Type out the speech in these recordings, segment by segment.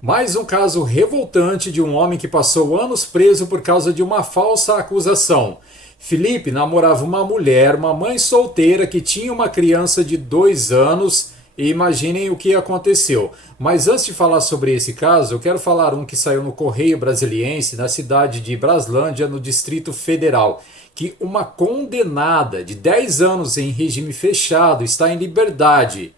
Mais um caso revoltante de um homem que passou anos preso por causa de uma falsa acusação. Felipe namorava uma mulher, uma mãe solteira que tinha uma criança de 2 anos. E imaginem o que aconteceu. Mas antes de falar sobre esse caso, eu quero falar um que saiu no Correio Brasiliense, na cidade de Braslândia, no Distrito Federal, que uma condenada de 10 anos em regime fechado está em liberdade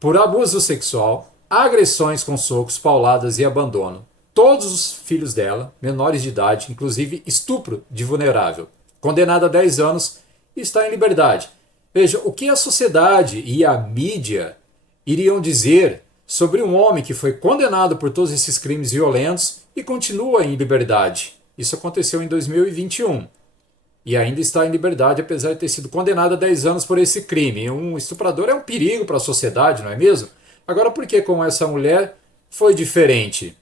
por abuso sexual, agressões com socos, pauladas e abandono. Todos os filhos dela, menores de idade, inclusive estupro de vulnerável. Condenada a 10 anos, está em liberdade. Veja, o que a sociedade e a mídia iriam dizer sobre um homem que foi condenado por todos esses crimes violentos e continua em liberdade? Isso aconteceu em 2021 e ainda está em liberdade, apesar de ter sido condenado a 10 anos por esse crime. Um estuprador é um perigo para a sociedade, não é mesmo? Agora, por que com essa mulher foi diferente?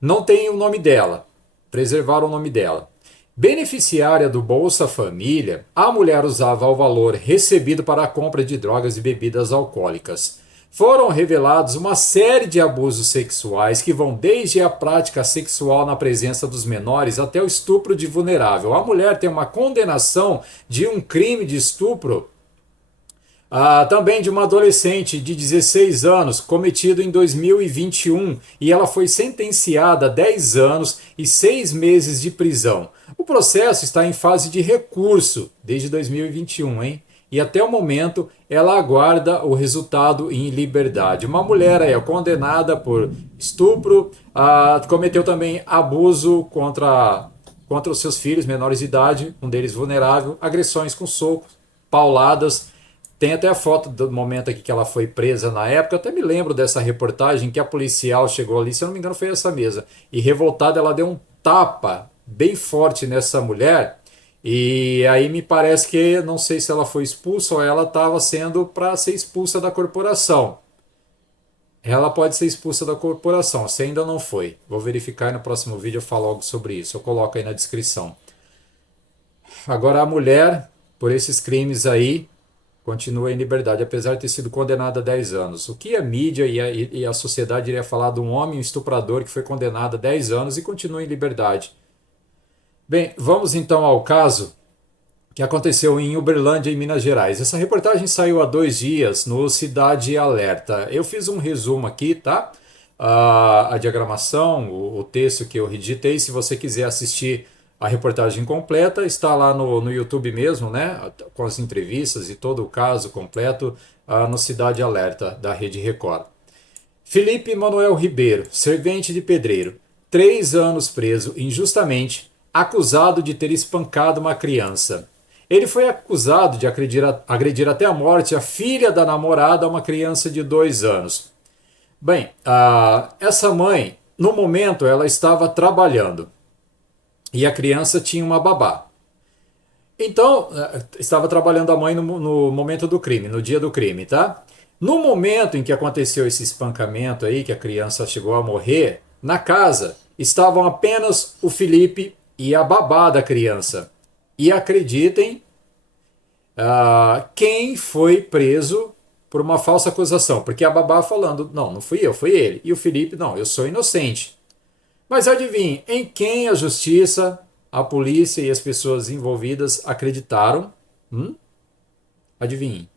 Não tem o nome dela, preservaram o nome dela. Beneficiária do Bolsa Família, a mulher usava o valor recebido para a compra de drogas e bebidas alcoólicas. Foram revelados uma série de abusos sexuais que vão desde a prática sexual na presença dos menores até o estupro de vulnerável. A mulher tem uma condenação de um crime de estupro também de uma adolescente de 16 anos, cometido em 2021, e ela foi sentenciada a 10 anos e 6 meses de prisão. O processo está em fase de recurso desde 2021, hein? E até o momento ela aguarda o resultado em liberdade. Uma mulher aí, condenada por estupro, cometeu também abuso contra os seus filhos menores de idade, um deles vulnerável, agressões com socos, pauladas. Tem até a foto do momento aqui que ela foi presa na época. Eu até me lembro dessa reportagem que a policial chegou ali, se eu não me engano foi essa mesa, e revoltada ela deu um tapa bem forte nessa mulher. E aí me parece que, não sei se ela foi expulsa ou ela estava sendo para ser expulsa da corporação. Ela pode ser expulsa da corporação, se ainda não foi. Vou verificar e no próximo vídeo eu falo algo sobre isso. Eu coloco aí na descrição. Agora a mulher, por esses crimes aí, continua em liberdade, apesar de ter sido condenada a 10 anos. O que a mídia e a sociedade iria falar de um homem estuprador que foi condenado a 10 anos e continua em liberdade? Bem, vamos então ao caso que aconteceu em Uberlândia, em Minas Gerais. Essa reportagem saiu há 2 dias no Cidade Alerta. Eu fiz um resumo aqui, tá? A diagramação, o texto que eu redigitei. Se você quiser assistir a reportagem completa, está lá no YouTube mesmo, né? Com as entrevistas e todo o caso completo no Cidade Alerta da Rede Record. Felipe Manuel Ribeiro, servente de pedreiro, 3 anos preso injustamente, acusado de ter espancado uma criança. Ele foi acusado de agredir até a morte a filha da namorada, uma criança de 2 anos. Bem, essa mãe, no momento, ela estava trabalhando e a criança tinha uma babá. Então, estava trabalhando a mãe no momento do crime, no dia do crime, tá? No momento em que aconteceu esse espancamento aí, que a criança chegou a morrer, na casa estavam apenas o Felipe e a babá da criança. E acreditem, quem foi preso por uma falsa acusação, porque a babá falando, não, não fui eu, foi ele. E o Felipe, não, eu sou inocente. Mas adivinhe, em quem a justiça, a polícia e as pessoas envolvidas acreditaram? Adivinhe.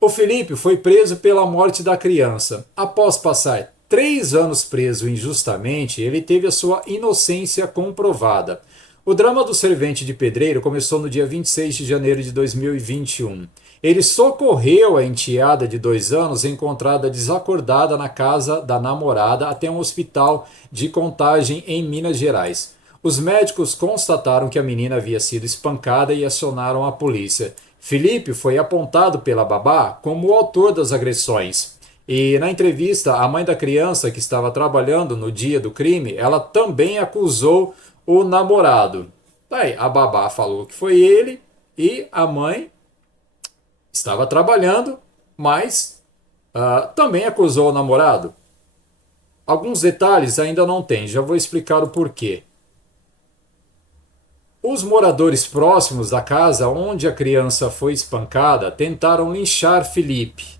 O Felipe foi preso pela morte da criança. Após passar 3 anos preso injustamente, ele teve a sua inocência comprovada. O drama do servente de pedreiro começou no dia 26 de janeiro de 2021. Ele socorreu a enteada de 2 anos encontrada desacordada na casa da namorada até um hospital de Contagem em Minas Gerais. Os médicos constataram que a menina havia sido espancada e acionaram a polícia. Felipe foi apontado pela babá como o autor das agressões. E na entrevista, a mãe da criança que estava trabalhando no dia do crime, ela também acusou o namorado. Daí, a babá falou que foi ele e a mãe estava trabalhando, mas também acusou o namorado. Alguns detalhes ainda não tem, já vou explicar o porquê. Os moradores próximos da casa onde a criança foi espancada tentaram linchar Felipe.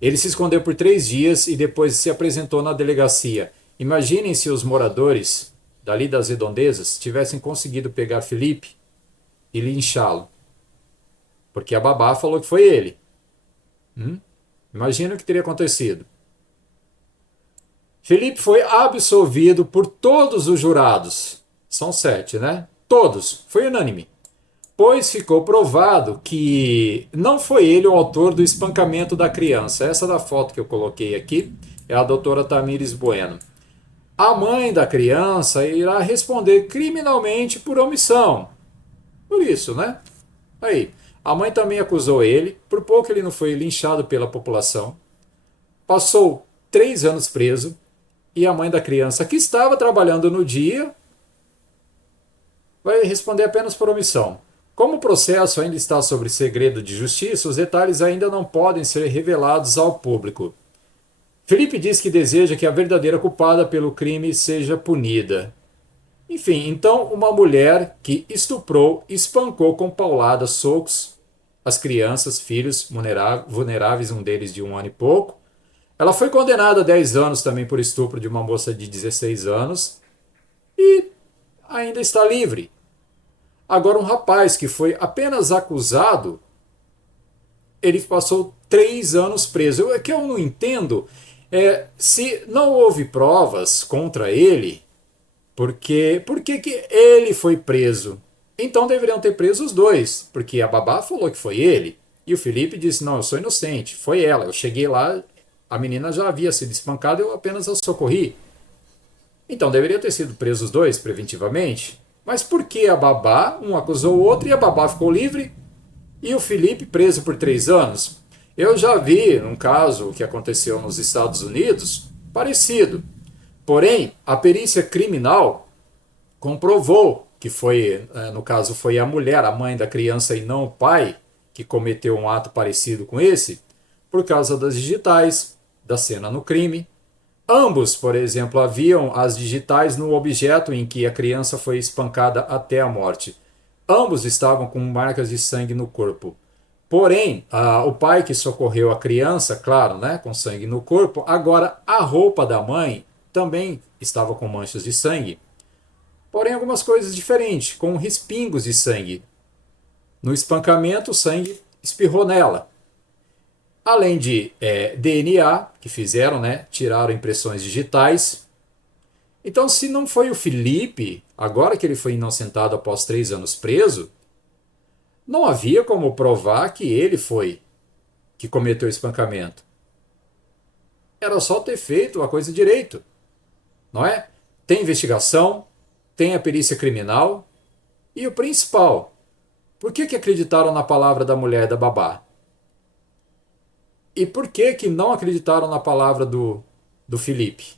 Ele se escondeu por 3 dias e depois se apresentou na delegacia. Imaginem se os moradores dali das redondezas tivessem conseguido pegar Felipe e linchá-lo, porque a babá falou que foi ele. Imagina o que teria acontecido. Felipe foi absolvido por todos os jurados. São 7, né? Todos. Foi unânime. Pois ficou provado que não foi ele o autor do espancamento da criança. Essa da foto que eu coloquei aqui é a doutora Tamires Bueno. A mãe da criança irá responder criminalmente por omissão. Por isso, né? Aí, a mãe também acusou ele, por pouco ele não foi linchado pela população. Passou 3 anos preso e a mãe da criança, que estava trabalhando no dia, vai responder apenas por omissão. Como o processo ainda está sob segredo de justiça, os detalhes ainda não podem ser revelados ao público. Felipe diz que deseja que a verdadeira culpada pelo crime seja punida. Enfim, então uma mulher que estuprou, espancou com pauladas, socos, as crianças, filhos vulneráveis, um deles de 1 ano e pouco. Ela foi condenada a 10 anos também por estupro de uma moça de 16 anos e ainda está livre. Agora, um rapaz que foi apenas acusado, ele passou 3 anos preso. O que eu não entendo é se não houve provas contra ele, por que ele foi preso? Então deveriam ter preso os dois, porque a babá falou que foi ele. E o Felipe disse, não, eu sou inocente, foi ela. Eu cheguei lá, a menina já havia sido espancada, eu apenas a socorri. Então deveria ter sido presos os dois preventivamente. Mas por que a babá, um acusou o outro e a babá ficou livre e o Felipe preso por 3 anos? Eu já vi um caso que aconteceu nos Estados Unidos parecido. Porém, a perícia criminal comprovou que foi, no caso, foi a mulher, a mãe da criança e não o pai, que cometeu um ato parecido com esse, por causa das digitais, da cena no crime. Ambos, por exemplo, haviam as digitais no objeto em que a criança foi espancada até a morte. Ambos estavam com marcas de sangue no corpo. Porém, o pai que socorreu a criança, claro, né, com sangue no corpo, agora a roupa da mãe também estava com manchas de sangue. Porém, algumas coisas diferentes, com respingos de sangue. No espancamento, o sangue espirrou nela. Além de DNA, que fizeram, né, tiraram impressões digitais. Então, se não foi o Felipe, agora que ele foi inocentado após 3 anos preso, não havia como provar que ele foi que cometeu o espancamento. Era só ter feito a coisa direito, não é? Tem investigação, tem a perícia criminal e o principal, por que acreditaram na palavra da mulher da babá? E por que não acreditaram na palavra do Felipe?